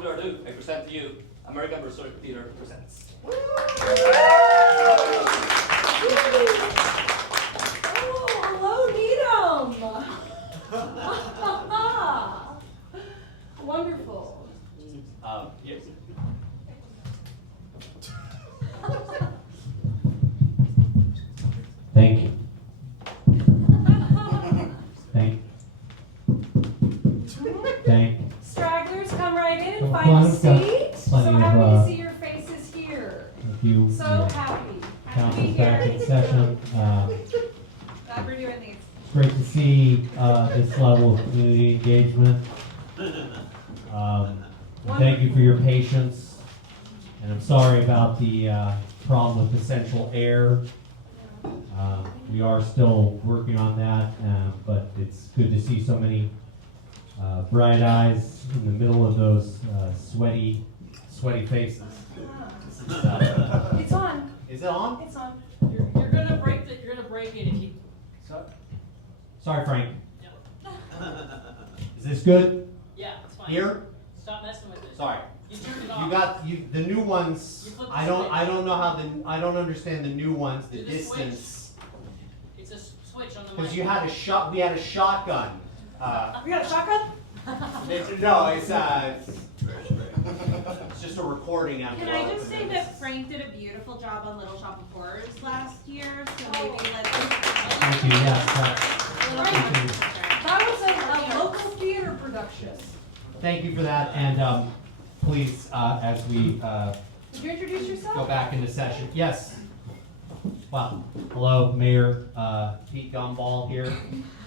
further ado, I present to you American Berserk Theater presents. Oh, hello, Needham. Wonderful. Yes. Thank you. Thank you. Stragglers, come right in and Come find on, a we've got seat. So plenty of, happy to see your faces here. A few So happy. Happy to be councils back in here. session. Glad we're doing these. It's great to see this level of community engagement. Thank you for your patience. And I'm sorry about the problem with the central air. We are still working on that, but it's good to see so many bright eyes in the middle of those sweaty faces. It's on. Is it on? It's on. You're gonna break it. You're gonna break it if you. Sorry, Frank. No. Is this good? Yeah, it's fine. Here? Stop messing with it. Sorry. You turned it off. You got the new ones. You flipped the I don't know how I don't understand the new ones. The Do the distance. It's a switch on the mic. Because you had a shot. We had a shotgun. We got a shotgun? It's just a recording Can envelope. I just say that Frank did a beautiful job on Little Shop of Horrors last year, so maybe let's. Thank you. Yes. That was a local theater production. Thank you for that. And please, as we Did you introduce yourself? go back into session. Yes. Well, hello, Mayor Pete Gumball here.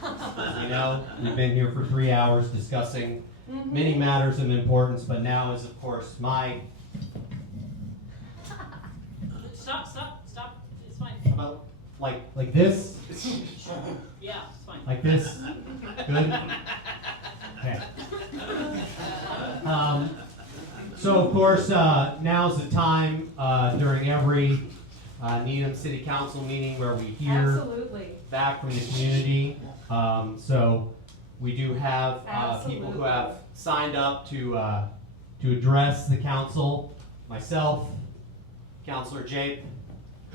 As you know, we've been here for 3 hours discussing many matters of importance, but now is, of course, my... Stop. It's fine. About, like this? Yeah, it's fine. Like this? Good? Okay. So, of course, now's the time during every Needham City Council meeting where we hear Absolutely. back from the community. So we do have people who have signed up to address the council. Myself, Councilor Jape.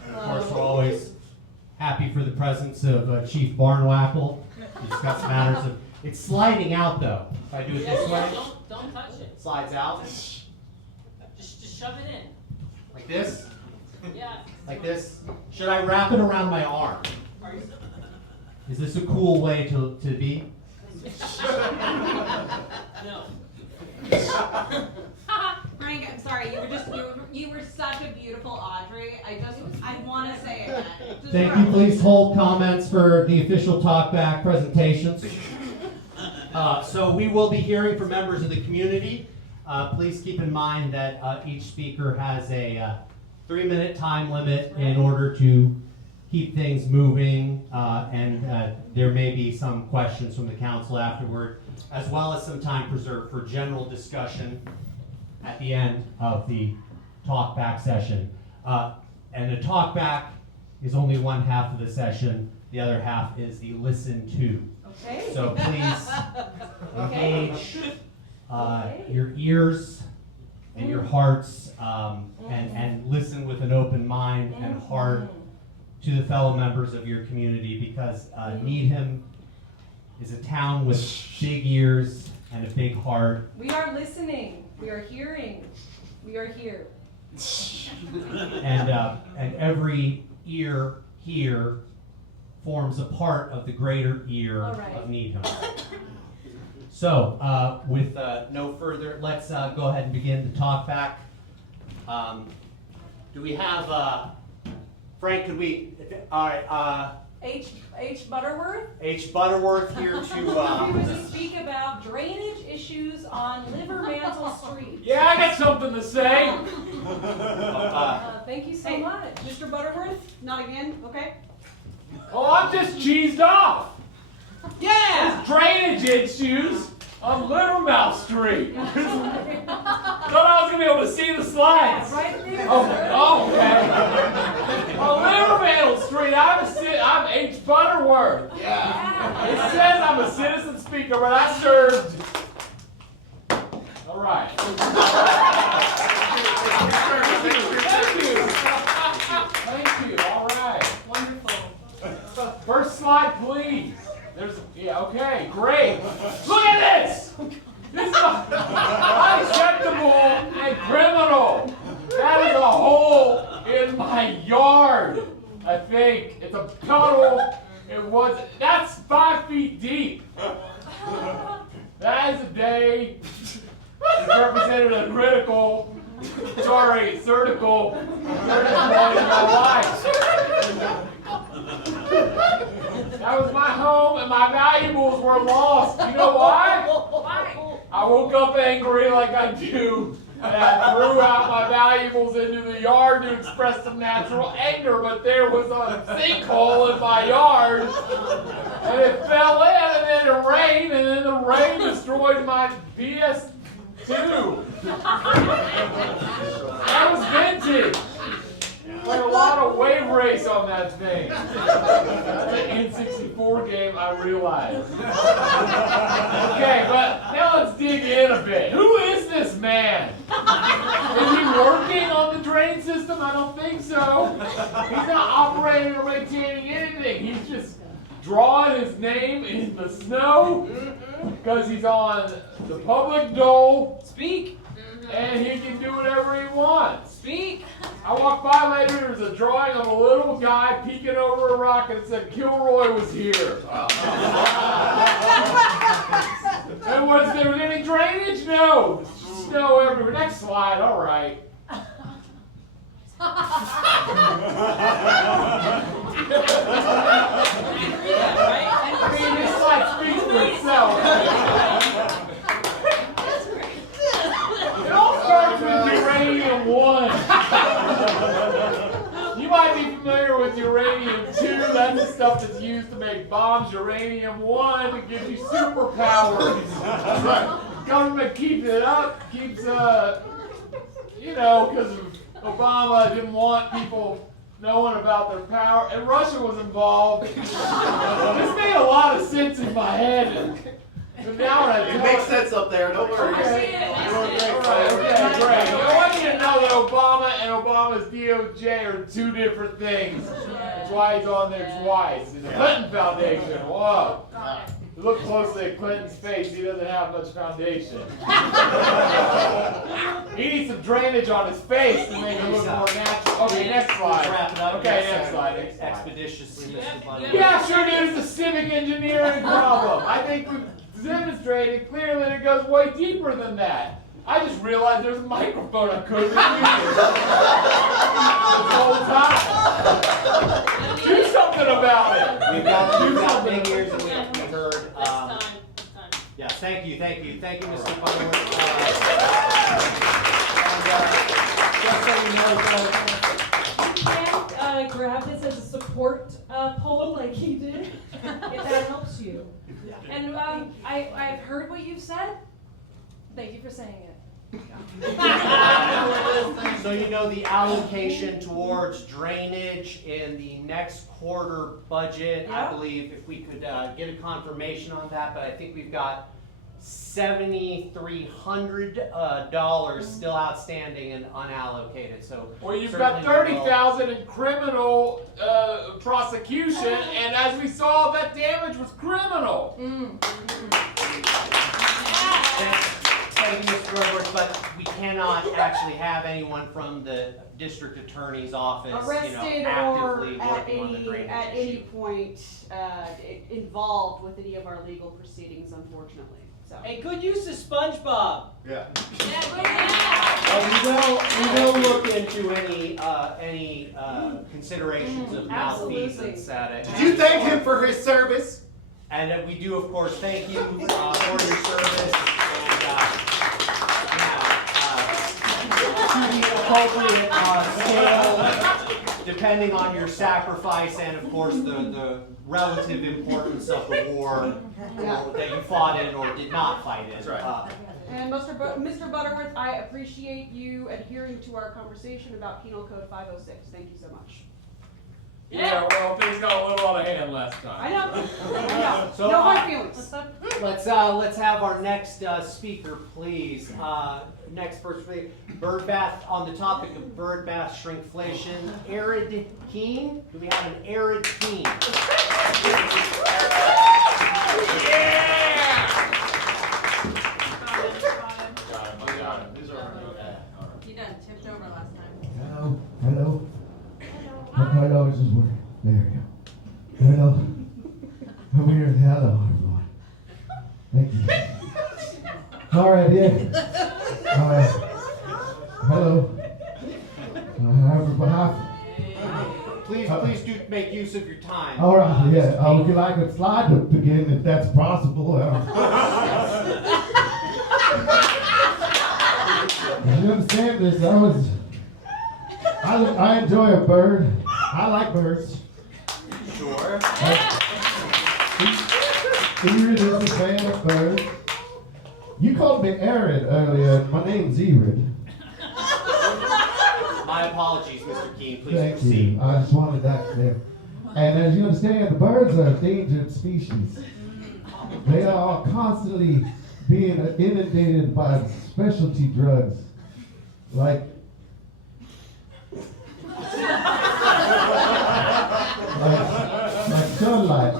And of course, we're always happy for the presence of Chief Barnwackle to discuss matters of. It's sliding out though. If I do it this way, Don't touch it. slides out Just shove it in. like this, Yeah. like this. Should I wrap it around my arm? Are you? Is this a cool way to be? No. Frank, I'm sorry, you were such a beautiful Audrey. I want to say it again. Just Thank you. Please hold comments for the official talkback presentations. So we will be hearing from members of the community. Please keep in mind that each speaker has a 3-minute time limit in order to keep things moving, and there may be some questions from the council afterward, as well as some time preserved for general discussion at the end of the talkback session. And the talkback is only one half of the session. The other half is the listen to. Okay. So please engage your ears and your hearts, and listen with an open mind and heart to the fellow members of your community, because Needham is a town with big ears and a big heart. We are listening. We are hearing. We are here. And every ear here forms a part of the greater ear All right. of Needham. So, with no further, let's go ahead and begin the talk back. Do we have, Frank, could we, all right, H. Butterworth. H. Butterworth here He was to, to speak about drainage issues on Livermantle Street. Yeah, I got something to say. Thank you so Hey, much. Mr. Butterworth, not again, okay? Oh, I'm just cheesed off. Yeah, drainage issues on Livermouth Street. Thought I was gonna be able to see the slides. Right there. Oh, okay. On Livermouth Street, I'm H. Butterworth. Yeah. It says I'm a citizen speaker, but I served a All right. Thank you. All right. Wonderful. First slide, please. Yeah, okay, great. Look at this! This is unacceptable and criminal. That is a hole in my yard. I think it's a puddle. That's 5 feet deep. That is a day. It's represented a critical, surgical point in my life. That was my home and my valuables were lost. You know why? Why? I woke up angry like I do, and I threw out my valuables into the yard to express some natural anger, but there was a sinkhole in my yard, and it fell in, and then it rained, and then the rain destroyed my PS2. That was vintage. Like a lot of wave race on that thing. That's an N64 game, I realize. Okay, but now let's dig in a bit. Who is this man? Is he working on the drain system? I don't think so. He's not operating or maintaining anything. He's just drawing his name in the snow because he's on the public dole. Speak. And he can do whatever he wants. Speak. I walked by later, there's a drawing of a little guy peeking over a rock and it said Kilroy was here. And was there any drainage? No. Snow everywhere. Next slide, all right. I mean, this slide speaks for itself. It all starts with uranium 1. You might be familiar with uranium 2. That's the stuff that's used to make bombs. Uranium 1 gives you superpowers. The government keeps it up, keeps, because Obama didn't want people knowing about their power, and Russia was involved. This made a lot of sense in my head. But now when I It makes sense up there, don't worry. Okay, great. I want you to know that Obama and Obama's DOJ are 2 different things. That's why he's on there twice. In the Clinton Foundation, whoa. You look closely at Clinton's face, he doesn't have much foundation. He needs some drainage on his face to make it look more natural. Okay, next slide. Wrap it up. Okay, next slide. Expeditiously, Mr. Bunny. Yeah, sure dude, it's a civic engineering problem. I think we've demonstrated clearly that it goes way deeper than that. I just realized there's a microphone I couldn't use the whole time. Do something about it. We've got big ears and we heard. Next time. Yeah, thank you, Mr. Butterworth. You can't grab this as a support poll like he did, if that helps you. And I've heard what you've said. Thank you for saying it. So the allocation towards drainage in the next quarter budget, I believe if we could get a confirmation on that, but I think we've got $7,300 still outstanding and unallocated. So well, you've got 30,000 in criminal prosecution, and as we saw, that damage was criminal. Thank you, Mr. Edwards, but we cannot actually have anyone from the district attorney's office, arrested actively or working on the drainage at any issue. point involved with any of our legal proceedings, unfortunately. So. Hey, good use of SpongeBob. Yeah. We will look into any considerations of malfeasance at it. Did you thank him for his service? And we do, of course, thank you for your service. And to the appropriate scale, depending on your sacrifice and, of course, the relative importance of the war that you fought in or did not fight in. That's right. And Mr. Butterworth, I appreciate you adhering to our conversation about Penal Code 506. Thank you so much. Yeah, well, things got a little out of hand last time. I know. So, No hard feelings. let's have our next speaker, please. Next person, please. Bird bath, on the topic of bird bath shrinkflation, Arid Keen. Do we have an Arid Keen? Yeah! Got him. These are okay. You done tipped over last time. Hello. Hello, this is where. There you go. Hello. I'm here. Hello, everyone. Thank you. All right, yeah. Hello. Please do make use of your time. All right, yeah. I would like a slide to begin if that's possible. You understand this? I enjoy a bird. I like birds. Sure. Erid is a fan of birds. You called me Arid earlier. My name's Erid. My apologies, Mr. Keen. Please Thank proceed. you. I just wanted that there. And as you understand, the birds are endangered species. They are constantly being inundated by specialty drugs like sunlight.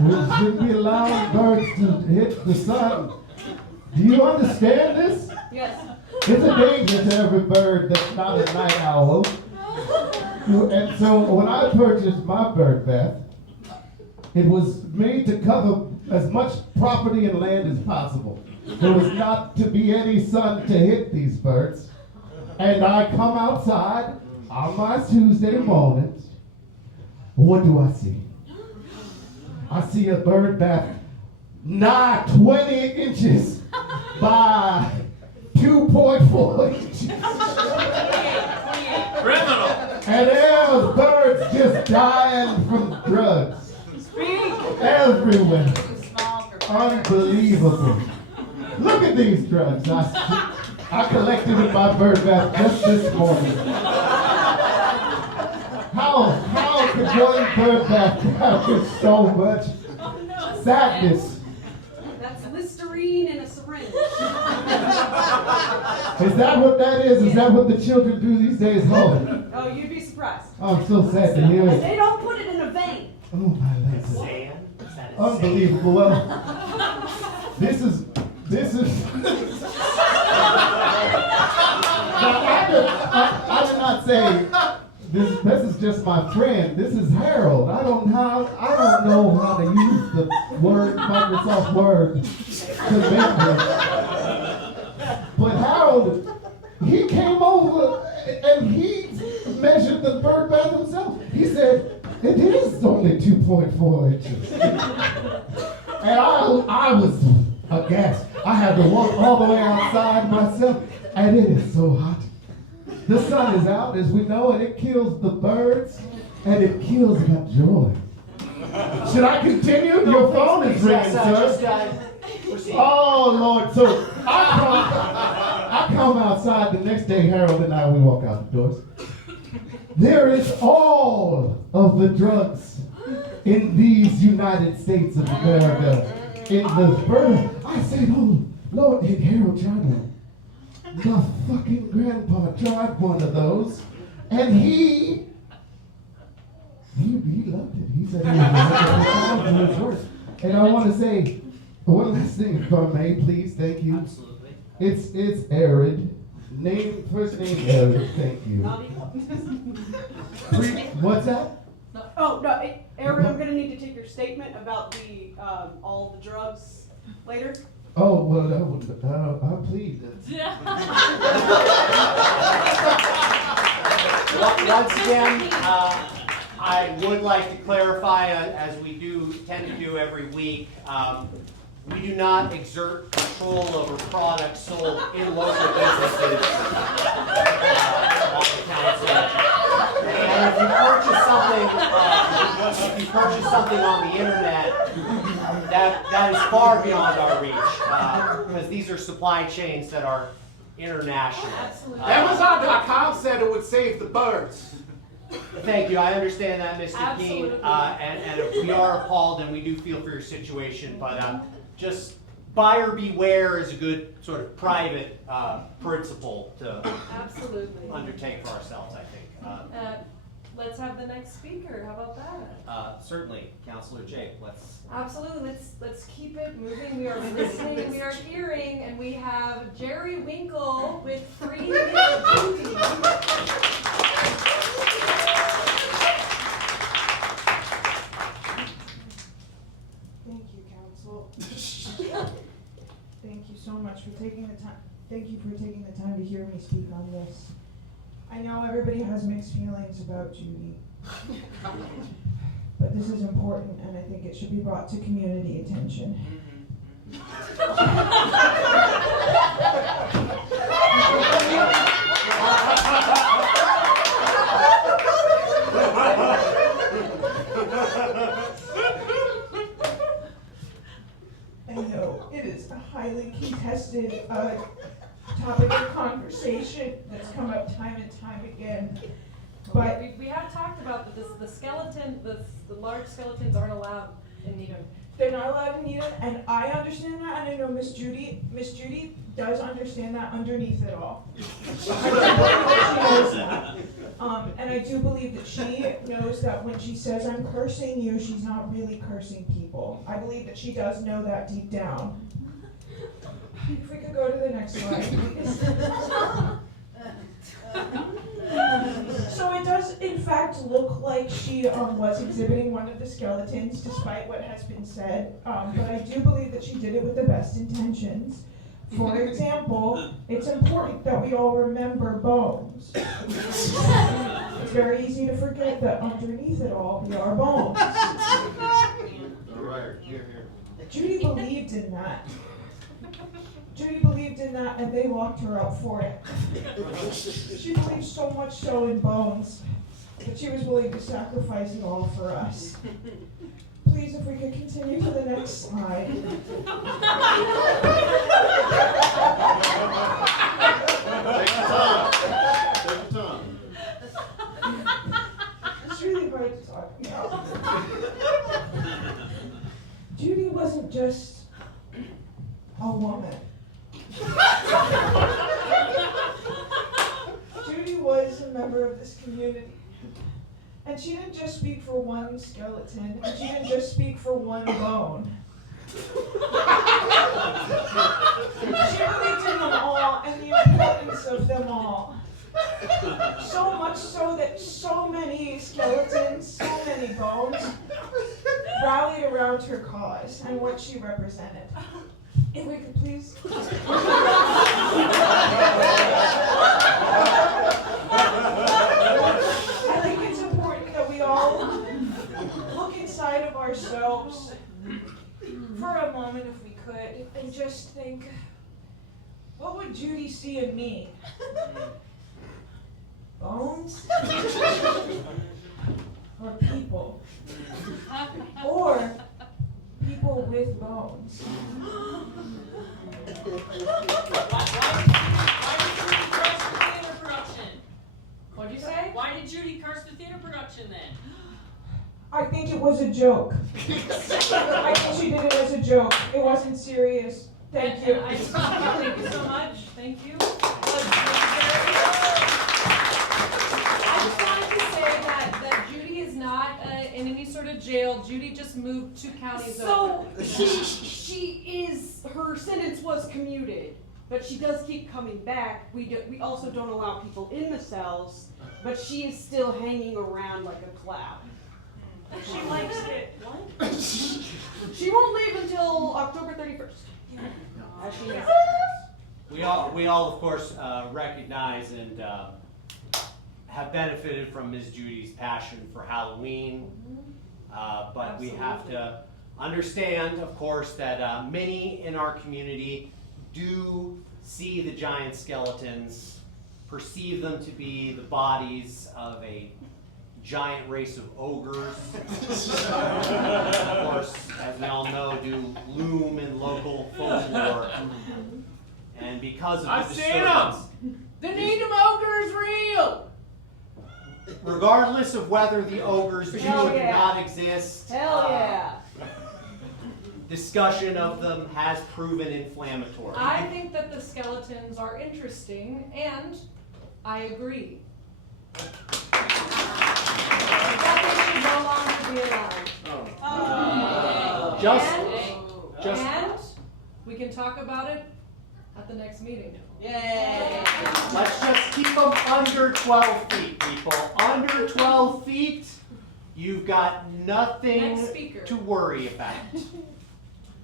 We should be allowing birds to hit the sun. Do you understand this? Yes. It's a danger to every bird that's not a night owl. And so when I purchased my bird bath, it was made to cover as much property and land as possible. There was not to be any sun to hit these birds. And I come outside on my Tuesday mornings. What do I see? I see a bird bath nigh 20 inches by 2.4 inches. Criminal! And there's birds just dying from drugs. Everywhere. Too small for Unbelievable. Look at these drugs. I collected in my bird bath just this morning. How could one bird bath have so much sadness? That's Listerine in a syringe. Is that what that is? Is that what the children do these days? Oh, Oh, you'd be surprised. I'm so sad to hear it. They don't put it in a vein. Oh my legs. Sand? Is that a Unbelievable. Well, this is. Now, I did not say this is just my friend. This is Harold. I don't know how to use the word Microsoft Word to make this. But Harold, he came over and he measured the bird bath himself. He said it is only 2.4 inches. And I was aghast. I had to walk all the way outside myself, and it is so hot. The sun is out, as we know, and it kills the birds, and it kills that joy. Should I continue? Your phone is ringing, sir. Proceed. Oh, Lord. So I come outside the next day, Harold and I, we walk out the doors. There is all of the drugs in these United States of America. In the bird. I said, oh, Lord, and Harold tried one. The fucking grandpa tried one of those, and he loved it. He said it was worse. And I want to say one last thing, if I may, please. Thank you. Absolutely. It's Arid. First name Arid. Thank you. What's that? Oh, no, Aaron, I'm gonna need to take your statement about the, all the drugs later. Oh, well, I plead. Once again, I would like to clarify, as we tend to do every week, we do not exert control over products sold in local businesses on the council. And if you purchase something on the internet, that is far beyond our reach, because these are supply chains that are international. Amazon.com said it would save the birds. Thank you. I understand that, Mr. Keene. Absolutely. And we are appalled and we do feel for your situation, but just buyer beware is a good sort of private principle to Absolutely. undertake for ourselves, I think. Let's have the next speaker. How about that? Certainly, Councilor Jake, let's. Absolutely. Let's keep it moving. We are listening. We are hearing, and we have Jerry Winkle with 3 minutes. Thank you, council. Thank you so much for taking the time. Thank you for taking the time to hear me speak on this. I know everybody has mixed feelings about Judy, but this is important, and I think it should be brought to community attention. I know it is a highly contested topic of conversation that's come up time and time again. But We have talked about that the skeleton, the large skeletons aren't allowed in Needham. they're not allowed in Needham, and I understand that, and I know Miss Judy does understand that underneath it all. I do believe she knows that. And I do believe that she knows that when she says I'm cursing you, she's not really cursing people. I believe that she does know that deep down. If we could go to the next slide, please. So it does, in fact, look like she was exhibiting one of the skeletons, despite what has been said. But I do believe that she did it with the best intentions. For example, it's important that we all remember bones. It's very easy to forget that underneath it all, we are bones. All right, here. Judy believed in that. Judy believed in that, and they locked her up for it. She believed so much so in bones that she was willing to sacrifice it all for us. Please, if we could continue to the next slide. Take your time. It's really hard to talk about. Judy wasn't just a woman. Judy was a member of this community. And she didn't just speak for one skeleton, and she didn't just speak for one bone. She believed in them all and the importance of them all. So much so that so many skeletons, so many bones rallied around her cause and what she represented. If we could please. I think it's important that we all look inside of ourselves for a moment, if we could, and just think, what would Judy see in me? Bones? Or people? Or people with bones? What'd you say? Why did Judy curse the theater production then? I think it was a joke. I think she did it as a joke. It wasn't serious. Thank you. Thank you so much. Thank you. I just wanted to say that Judy is not in any sort of jail. Judy just moved 2 counties over. So she is, her sentence was commuted, but she does keep coming back. We also don't allow people in the cells, but she is still hanging around like a cloud. She likes it. What? She won't leave until October 31st. As she has. We all of course, recognize and have benefited from Ms. Judy's passion for Halloween. But we have to understand, of course, that many in our community do see the giant skeletons, perceive them to be the bodies of a giant race of ogres. Of course, as we all know, do loom in local folklore. And because of the I've seen disturbance, them! The Needham Ogre is real! regardless of whether the ogres do Hell or do yeah. not exist, Hell yeah. discussion of them has proven inflammatory. I think that the skeletons are interesting, and I agree. That they should no longer be allowed. And we can talk about it at the next meeting. Yay! Let's just keep them under 12 feet, people. Under 12 feet, you've got nothing Next speaker. to worry about.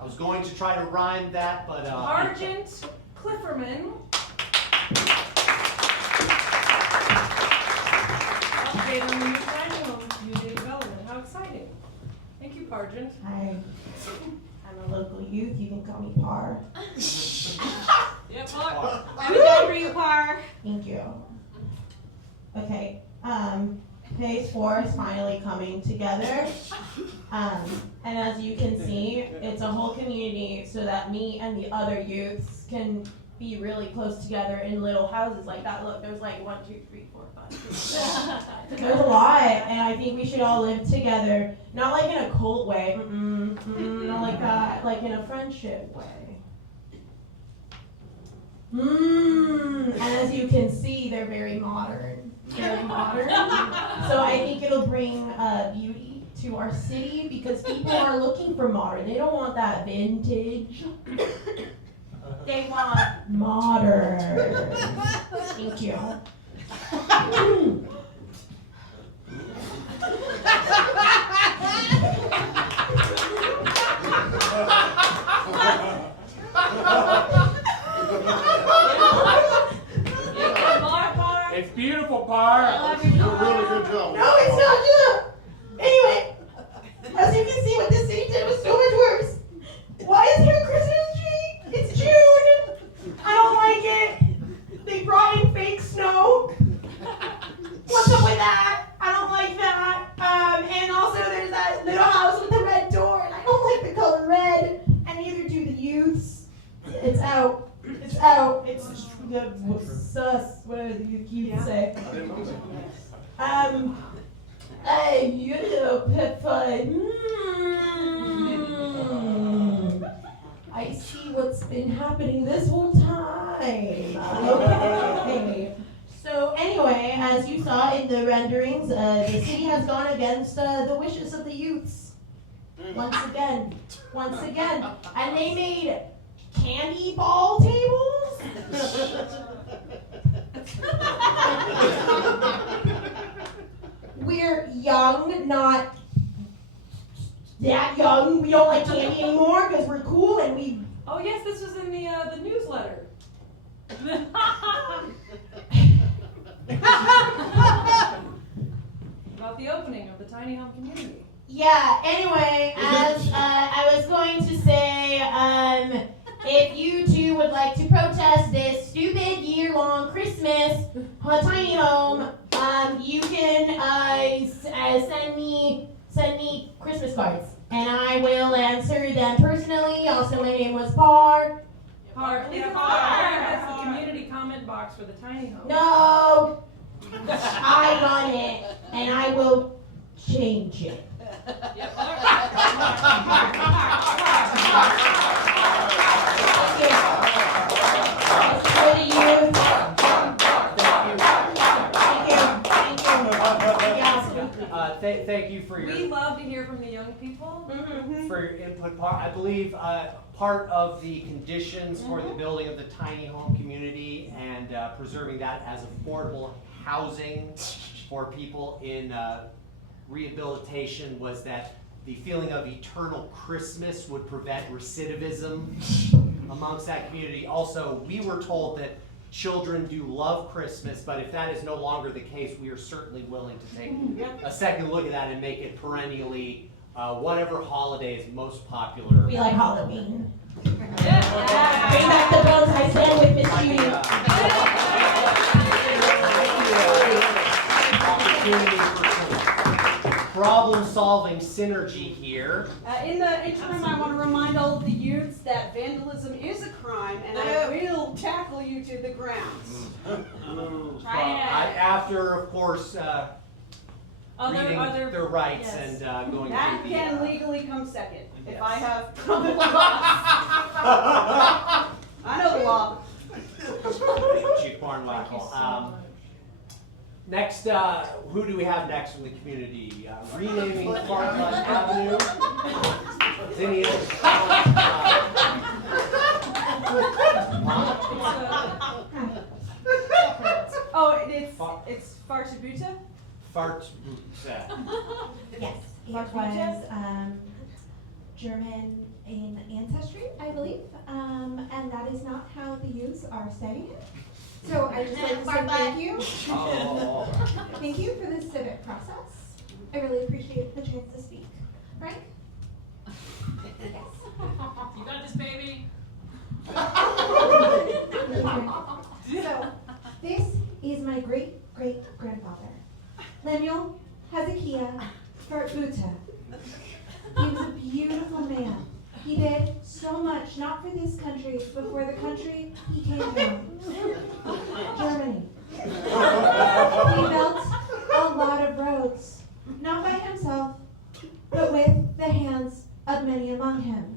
I was going to try to rhyme that, but Sergeant Clifferman. Update on the new tiny home community development. How exciting. Thank you, Sergeant. Hi, I'm a local youth. You can call me Par. Yep, Mark. I'm down for you, Par. Thank you. Okay, phase 4 is finally coming together. And as you can see, it's a whole community so that me and the other youths can be really close together in little houses like that. Look, there's like 1, 2, 3, 4, 5, 6. There's a lot, and I think we should all live together. Not like in a cult way, not like that, like in a friendship way. And as you can see, they're very modern. Very modern. So I think it'll bring beauty to our city because people are looking for modern. They don't want that vintage. They want modern. Thank you. It's beautiful, Par. You did a really good job. No, it's not good. Anyway, as you can see, what this city did was so much worse. Why is there a Christmas tree? It's June. I don't like it. They brought in fake snow. What's up with that? I don't like that. And also there's that little house with the red door, and I don't like the color red. And neither do the youths. It's out. It's out. It's sus. What do the youth say? Hey, you little pet fight. I see what's been happening this whole time. Okay. So anyway, as you saw in the renderings, the city has gone against the wishes of the youths. Once again. And they made candy ball tables? We're young, not that young. We don't like candy anymore because we're cool and we... Oh yes, this was in the newsletter. About the opening of the tiny home community. Yeah, anyway, as I was going to say, if you two would like to protest this stupid year-long Christmas tiny home, you can send me Christmas cards, and I will answer them personally. Also, my name was Par. Leave it That's the community comment box for the tiny home. No, I run it, and I will change it. Thank you for your... We love to hear from the young people. For your input. I believe part of the conditions for the building of the tiny home community and preserving that as affordable housing for people in rehabilitation was that the feeling of eternal Christmas would prevent recidivism amongst that community. Also, we were told that children do love Christmas, but if that is no longer the case, we are certainly willing to take a second look at that and make it perennially whatever holiday is most popular. We like Halloween. Bring back the bones. I stand with Miss Judy. Problem-solving synergy here. In the interim, I want to remind all of the youths that vandalism is a crime, and I will tackle you to the ground. After, of course, reading other their rights yes. and going That through the. can legally come second. If Yes. I have probable cause. I know the law. Chief Barnwell. Thank you so much. Next, who do we have next from the community? Renaming Parkland Avenue. Zinnia. Oh, it's Fartabuta? Fartbusa. Yes, it Mark was German in ancestry, I believe, and that is not how the youths are studying it. So I just like to say thank you. Oh. Thank you for this civic process. I really appreciate the chance to speak. Frank? Yes. You got this, baby. So, this is my great-great-grandfather, Lemuel Hezekiah Fartbuta. He was a beautiful man. He did so much, not for this country, but for the country he came from, Germany. He built a lot of roads, not by himself, but with the hands of many among him.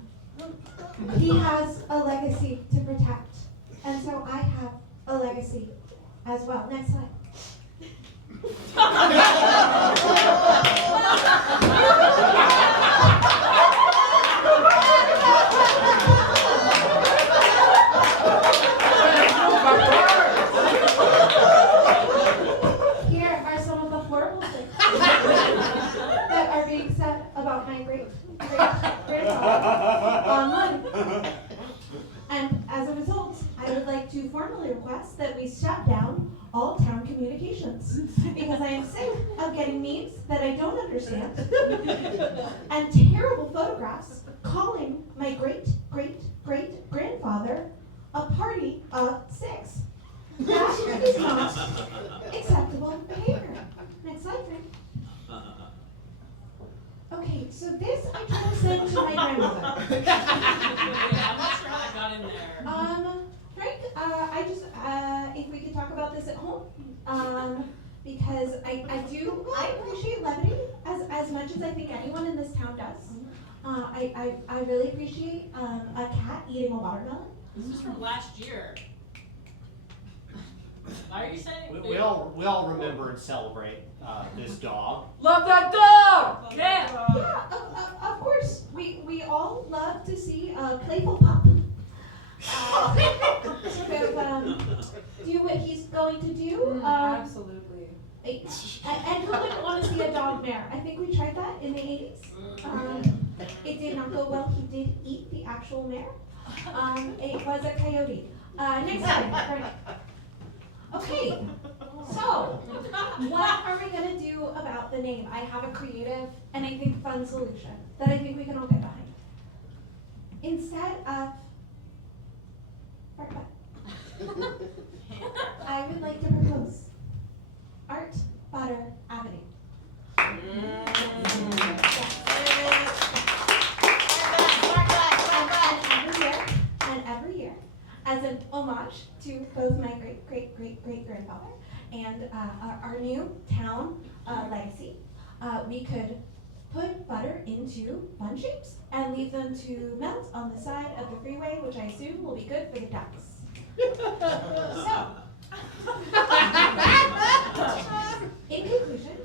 He has a legacy to protect, and so I have a legacy as well. Next slide. Here are some of the horrible things that are being said about my great-great-grandfather online. And as a result, I would like to formally request that we shut down all town communications because I am sick of getting memes that I don't understand and terrible photographs calling my great-great-great-grandfather a party of six. That is not acceptable behavior. Next slide, Frank. Okay, so this I tried to send to my grandmother. I'm not sure how that got in there. Frank, I just, if we could talk about this at home, because I appreciate levity as much as I think anyone in this town does. I really appreciate a cat eating a watermelon. This is from last year. Why are you saying? We all remember and celebrate this dog. Love that dog! Yeah! Yeah, of course. We all love to see a playful pup sort of do what he's going to do. Absolutely. And who wouldn't want to see a dog mare? I think we tried that in the 80s. It did not go well. He did eat the actual mare. It was a coyote. Next slide. Frank. Okay, so what are we going to do about the name? I have a creative and I think fun solution that I think we can all get behind. Instead of I would like to propose Art Butter Avenue. And every year, as an homage to both my great-great-great-great-grandfather and our new town legacy, we could put butter into bun shapes and leave them to melt on the side of the freeway, which I assume will be good for the ducks. So, in conclusion,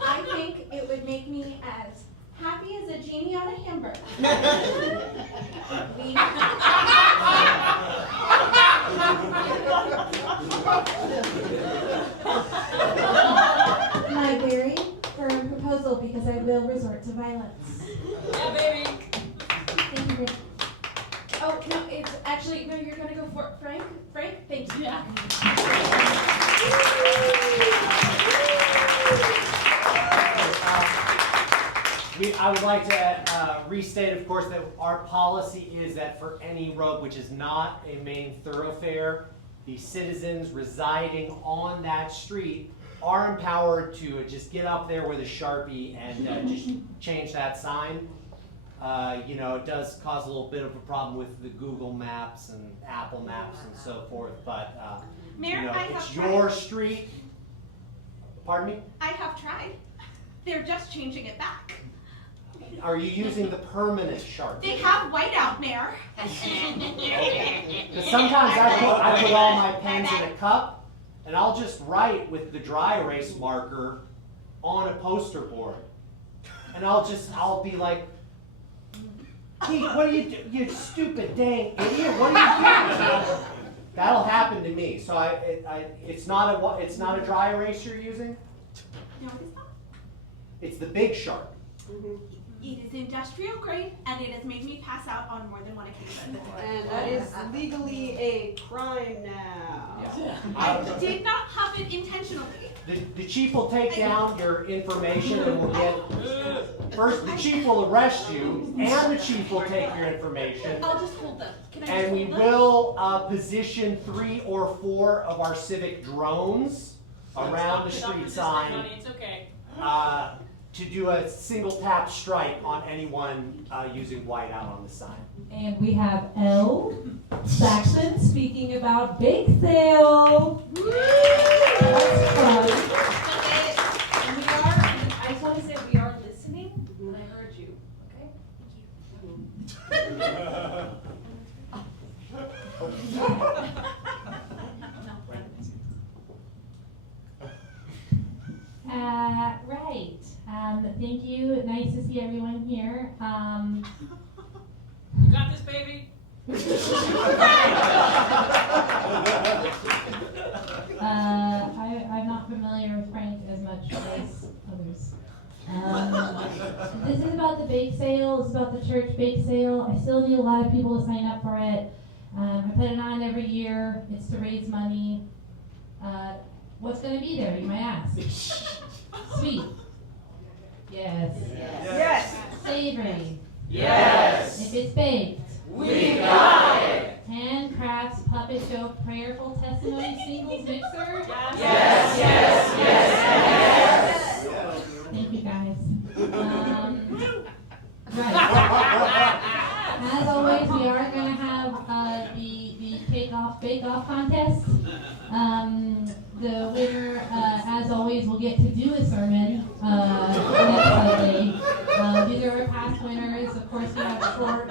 I think it would make me as happy as a genie on a hamburger. My very firm proposal, because I will resort to violence. Yeah, baby! Thank you. Oh, no, it's actually, no, you're gonna go for Frank? Frank, thank you. Yeah. I would like to restate, of course, that our policy is that for any road which is not a main thoroughfare, the citizens residing on that street are empowered to just get up there with a Sharpie and just change that sign. You know, it does cause a little bit of a problem with the Google Maps and Apple Maps and so forth, but you know, it's your street. Pardon me? I have tried. They're just changing it back. Are you using the permanent Sharpie? They have whiteout, Mayor. Because sometimes I put all my pens in a cup, and I'll just write with the dry erase marker on a poster board. And I'll be like, Pete, what are you doing? You stupid dang idiot, what are you doing? That'll happen to me. So it's not a dry erase you're using? No, it's not. It's the big Sharp. It is industrial grade, and it has made me pass out on more than one occasion. And that is legally a crime now. I did not have it intentionally. The chief will take down your information and will get, first the chief will arrest you and the chief will take your information. I'll just hold them. Can I just And we hold them? will position 3 or 4 of our civic drones around the street sign Honey, it's okay. to do a single tap strike on anyone using whiteout on the sign. And we have Elle Saxon speaking about bake sale. That's fun. And we are, I just want to say we are listening, and I heard you, okay? Right. Thank you. Nice to see everyone here. You got this, baby? I'm not familiar with Frank as much as others. This is about the bake sale. It's about the church bake sale. I still need a lot of people to sign up for it. I put it on every year. It's to raise money. What's going to be there, you might ask? Sweet. Yes. Yes. Savory. Yes. If it's baked. We got it. Handcrafts, puppet show, prayerful testimony, singles mixer. Yes, yes, yes, yes. Thank you guys. Right. As always, we are going to have the bake-off contest. The winner, as always, will get to do a sermon next Sunday. These are our past winners. Of course, we have short.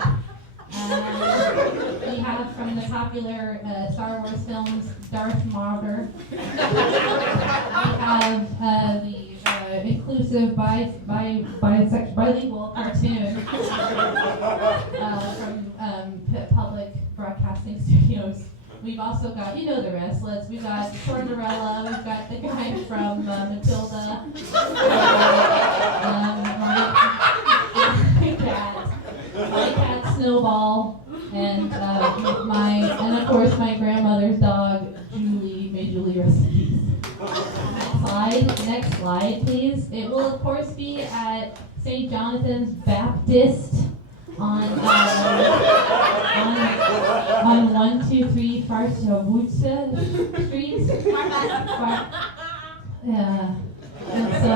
We have from the popular Star Wars films, Darth Maul. We have the inclusive bilingual cartoon from Public Broadcasting Studios. We've also got, you know the rest. We've got Tortorella, we've got the guy from Matilda, my cat Snowball, and of course my grandmother's dog Julie. May Julie rest in peace. Next slide, please. It will of course be at St. Jonathan's Baptist on 123 Farsawutsa Street. Yeah. And so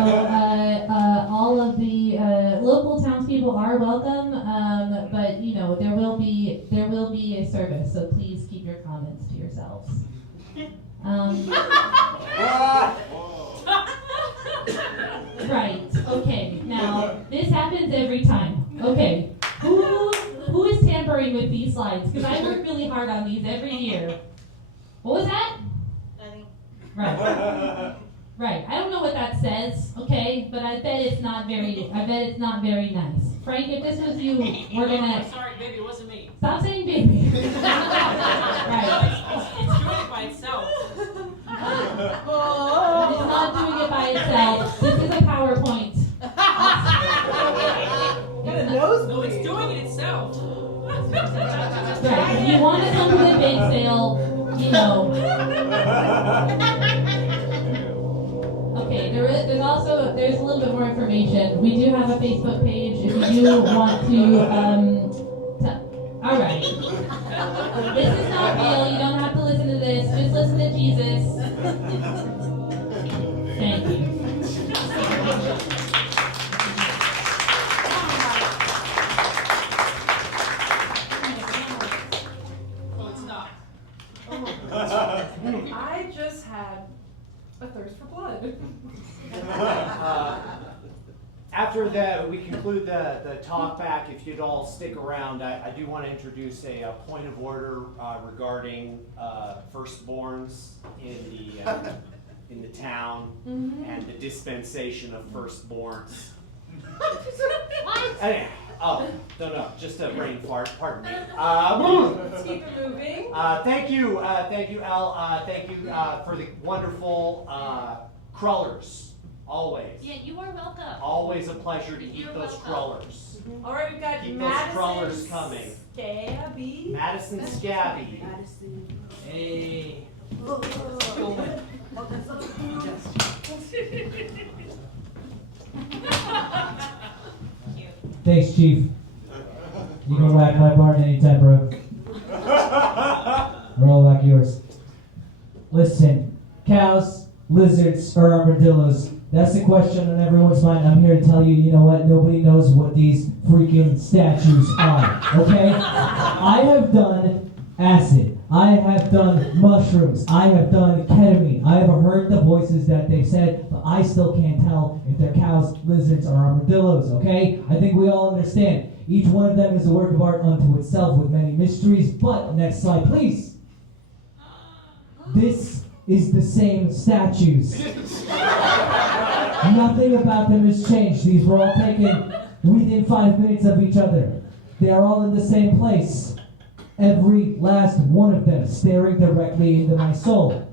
all of the local townspeople are welcome, but you know there will be a service, so please keep your comments to yourselves. Right. Okay. Now this happens every time. Okay. Who is tampering with these slides? Because I work really hard on these every year. What was that? Nothing. Right. Right. I don't know what that says, okay, but I bet it's not very nice. Frank, if this was you, we're gonna. I'm sorry, baby, it wasn't me. Stop saying baby. Right. It's doing it by itself. It's not doing it by itself. This is a PowerPoint. Got a nosebleed. No, it's doing it itself. Right. If you want to come to the bake sale, you know. Okay, there's a little bit more information. We do have a Facebook page if you do want to. All right. This is not real. You don't have to listen to this. Just listen to Jesus. Thank you. Well, it's not. I just had A thirst for blood. After we conclude the talk back, if you'd all stick around, I do want to introduce a point of order regarding firstborns in the town and the dispensation of firstborns. No, just a brain fart, pardon me. Let's keep it moving. Thank you, Elle. Thank you for the wonderful crullers. Always. Yeah, you are welcome. Always a pleasure to eat You're those welcome. crullers. All right, we've got Keep those crullers Madison coming. Scabby. Madison Scabby. Madison. Hey. Thanks, Chief. You can whack my barn anytime, bro. Roll back yours. Listen, cows, lizards, or armadillos? That's the question on everyone's mind. I'm here to tell you, you know what? Nobody knows what these freaking statues are, okay? I have done acid. I have done mushrooms. I have done ketamine. I have heard the voices that they've said, but I still can't tell if they're cows, lizards, or armadillos, okay? I think we all understand. Each one of them is a work of art unto itself with many mysteries, but next slide, please. This is the same statues. Nothing about them has changed. These were all taken within 5 minutes of each other. They are all in the same place. Every last one of them staring directly into my soul.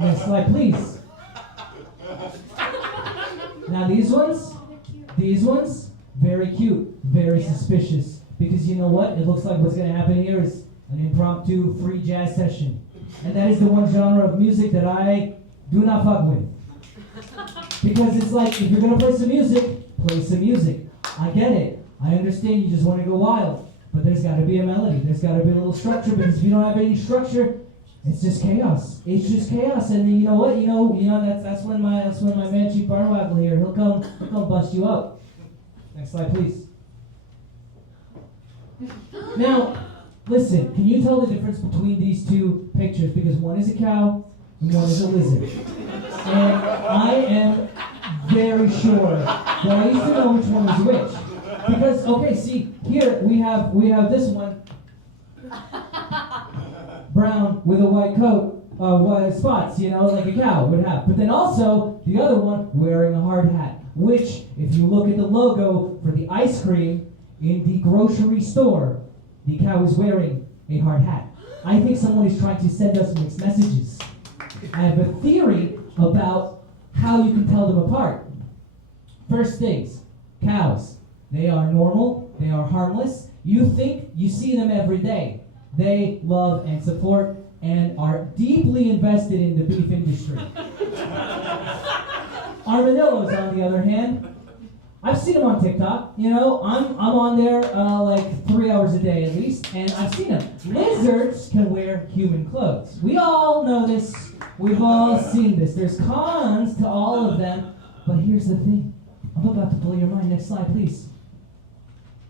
Next slide, please. Now these ones, very cute, very suspicious. Because you know what? It looks like what's going to happen here is an impromptu free jazz session. And that is the one genre of music that I do not fuck with. Because it's like, if you're going to play some music, play some music. I get it. I understand you just want to go wild. But there's got to be a melody. There's got to be a little structure, because if you don't have any structure, it's just chaos. It's just chaos. And you know what? You know that's when my man Chief Barnwaggle here, he'll come bust you up. Next slide, please. Now, listen, can you tell the difference between these two pictures? Because one is a cow and one is a lizard. And I am very sure that I used to know which one is which. Because, okay, see, here we have this one, brown with a white coat, white spots, like a cow would have. But then also, the other one wearing a hard hat, which, if you look at the logo for the ice cream in the grocery store, the cow is wearing a hard hat. I think someone is trying to send us mixed messages. I have a theory about how you can tell them apart. First things, cows. They are normal, they are harmless. You think you see them every day. They love and support and are deeply invested in the beef industry. Armadillos, on the other hand, I've seen them on TikTok. I'm on there like 3 hours a day at least, and I've seen them. Lizards can wear human clothes. We all know this. We've all seen this. There's cons to all of them, but here's the thing. I'm about to blow your mind. Next slide, please.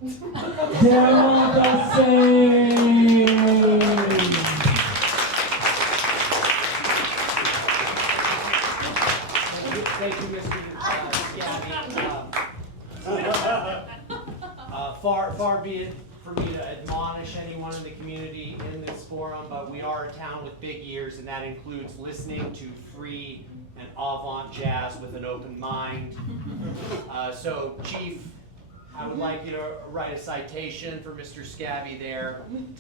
They're all the same. Thank you, Mr. Scabby. Far be it for me to admonish anyone in the community in this forum, but we are a town with big ears, and that includes listening to free and avant jazz with an open mind. So, Chief, I would like you to write a citation for Mr. Scabby there. And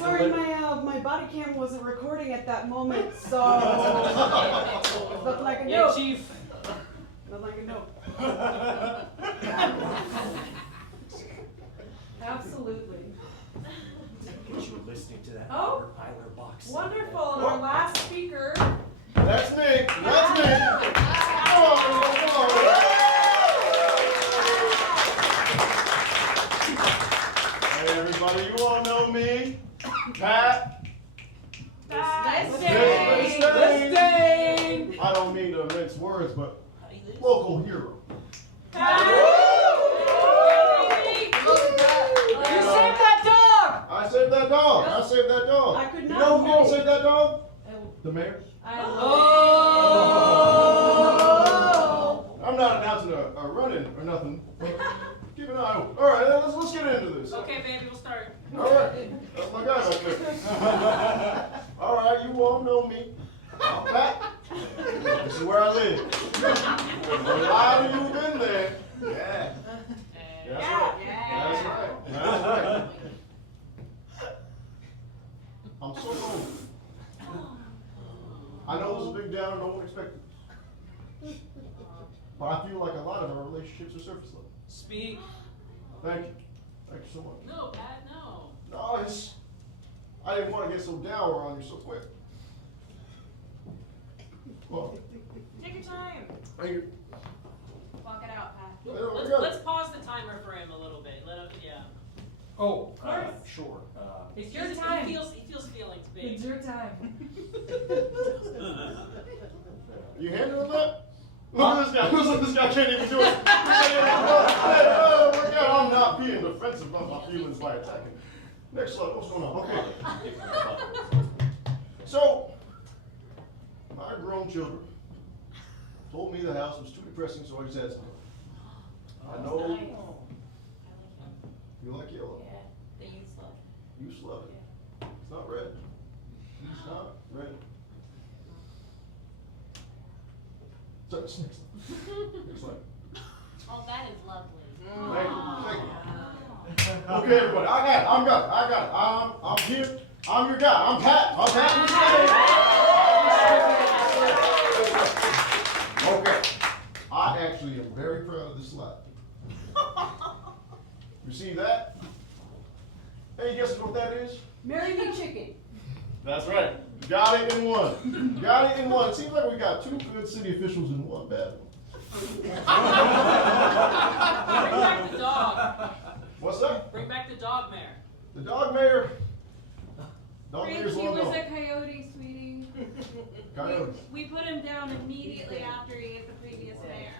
Sorry, my body cam wasn't recording at that moment, so looked like a note. Chief. Looked like a note. Absolutely. Get you listening to that Oh, Eiler box. wonderful. And our last speaker. That's me. That's me. Come on, come on. Hey, everybody, you all know me. Pat. Listing. I don't mean to mince words, but local hero. You saved that dog. I saved that dog. I saved that dog. I could You not know who say. saved that dog? The mayor? Oh! I'm not announcing a run-in or nothing. But keep an eye out. All right, let's get into this. Okay, baby, we'll start. All right, that's my guy back there. All right, you all know me. I'm Pat. This is where I live. A lot of you been there. Yeah. That's right. That's right. That's right. I'm so old. I know it's a big downer, no one expected. But I feel like a lot of our relationships are surface level. Speak. Thank you. Thank you so much. No, Pat, no. No, I didn't want to get so dour on you so quick. Well, Take your time. thank you. Walk it out, Pat. There we Let's, go. let's pause the timer for him a little bit. Let him, yeah. Oh, course. sure. It's your time. He feels feelings big. It's your time. You handling that? Look at this guy. This guy can't even do it. I'm not being defensive about my feelings by attacking. Next slide. What's going on? Okay. So, my grown children told me the house was too depressing, so I just had some. I know. You like yellow? Yeah, the youth love. You just love it. It's not red. It's not red. So, next slide. Next slide. Oh, that is lovely. Thank you. Okay, everybody. I'm here. I'm your guy. I'm Pat. Okay. I actually am very proud of this slide. You see that? Any guesses what that is? Marry me chicken. That's right. Got it in one. Got it in one. It seems like we got two good city officials and one bad one. Bring back the dog. What's that? Bring back the dog mayor. The dog mayor. Dog mayor's Frankie long was gone. a coyote, sweetie. Coyote. We put him down immediately after he hit the previous mayor.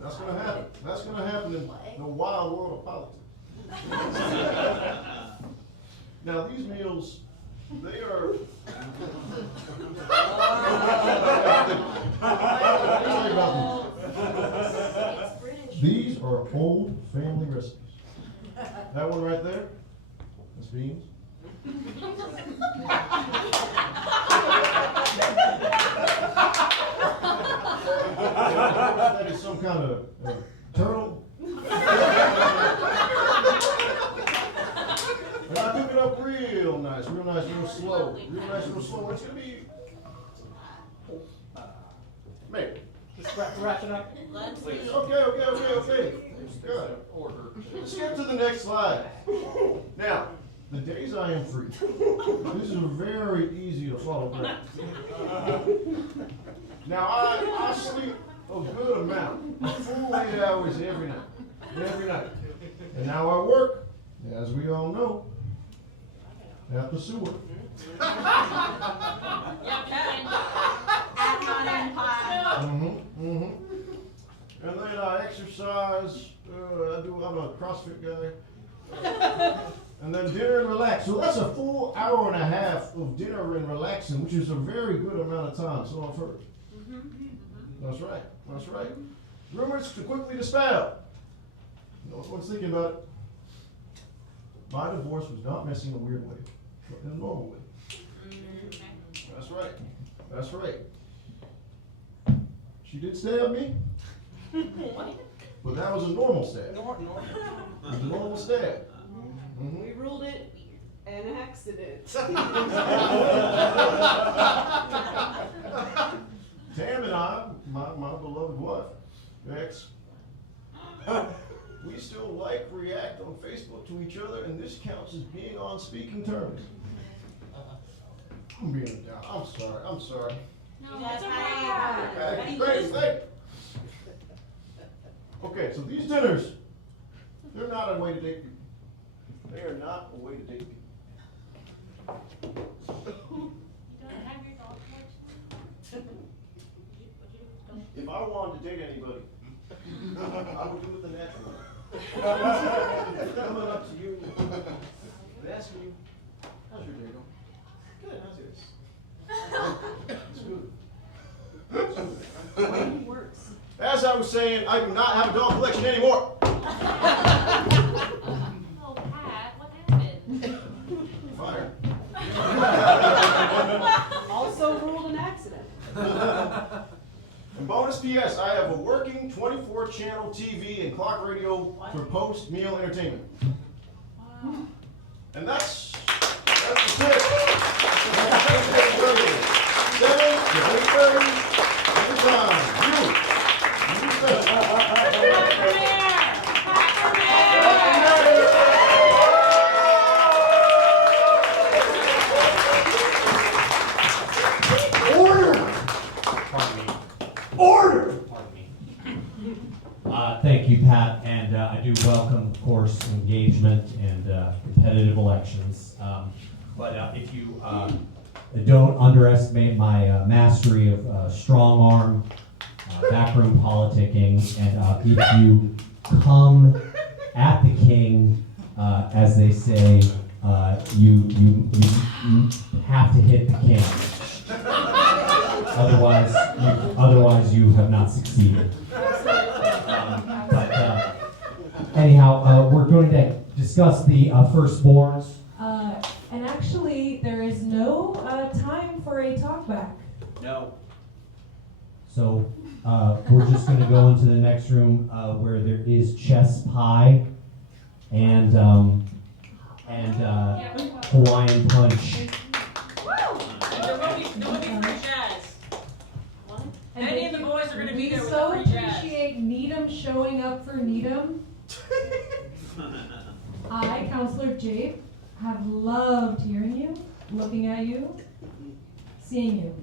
That's gonna happen. That's gonna happen in the wild world of politics. Now these meals, they are. These are old family recipes. That one right there, that's beans. That is some kind of turtle. And I cook it up real nice, real slow. Real nice, real slow. It's gonna be. Maybe. Just wrap it up. Let's Please. see. Okay. Good. Order. Let's get to the next slide. Now, the days I am free. This is a very easy to follow practice. Now, I sleep a good amount, a full 8 hours every night. Every night. And now I work, as we all know, at the sewer. Yeah, Pat. And then I exercise, I'm a CrossFit guy. And then dinner and relax. So that's a full hour and a half of dinner and relaxing, which is a very good amount of time, so I've heard. That's right. Rumors to quickly dispel. No one's thinking about it. My divorce was not messy in a weird way, but in a normal way. That's right. She did stab me, but that was a normal stab. It was a normal stab. We ruled it an accident. Tam and I, my beloved wife, ex, we still like, react on Facebook to each other, and this counts as being on speaking terms. I'm being down. I'm sorry. No, That's it's right. Okay, great, thank you. Okay, so these dinners, they're not a way to date people. They are not a way to date people. You don't have your dog much? If I wanted to date anybody, I would do it the natural way. Coming up to you and asking you, how's your day going? Good, how's yours? was saying I do not have a dog collection anymore. Oh, Pat, what happened? Fire. Also ruled an accident. And bonus PS, I have a working 24-channel TV and clock radio for post-meal entertainment. Wow. And that's the tip. 7 to 8:30, anytime. Order! Pardon me. Thank you, Pat, and I do welcome, of course, engagement and competitive elections. But if you don't underestimate my mastery of strong arm, backroom politicking, and if you come at the king, as they say, you have to hit the king. Otherwise, you have not succeeded. Anyhow, we're going to discuss the firstborns. And actually, there is no time for a talkback. No. So we're just going to go into the next room where there is chess pie and Hawaiian punch. And Any of the boys are going to be there with so the free jazz. appreciate Needham showing up for Needham. I, Counselor Jape, have loved hearing you, looking at you, seeing you.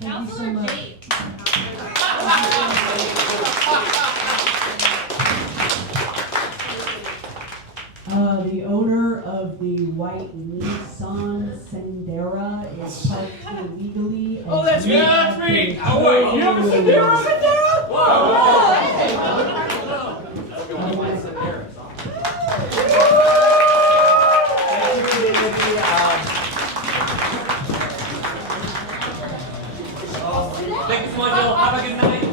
Thank you so much. The owner of the white Nissan Sendera is parked illegally. Oh, that's me! Yeah, that's me! Oh, wait, you have a Sendera? Whoa! Thank you so much, y'all. Have a good night.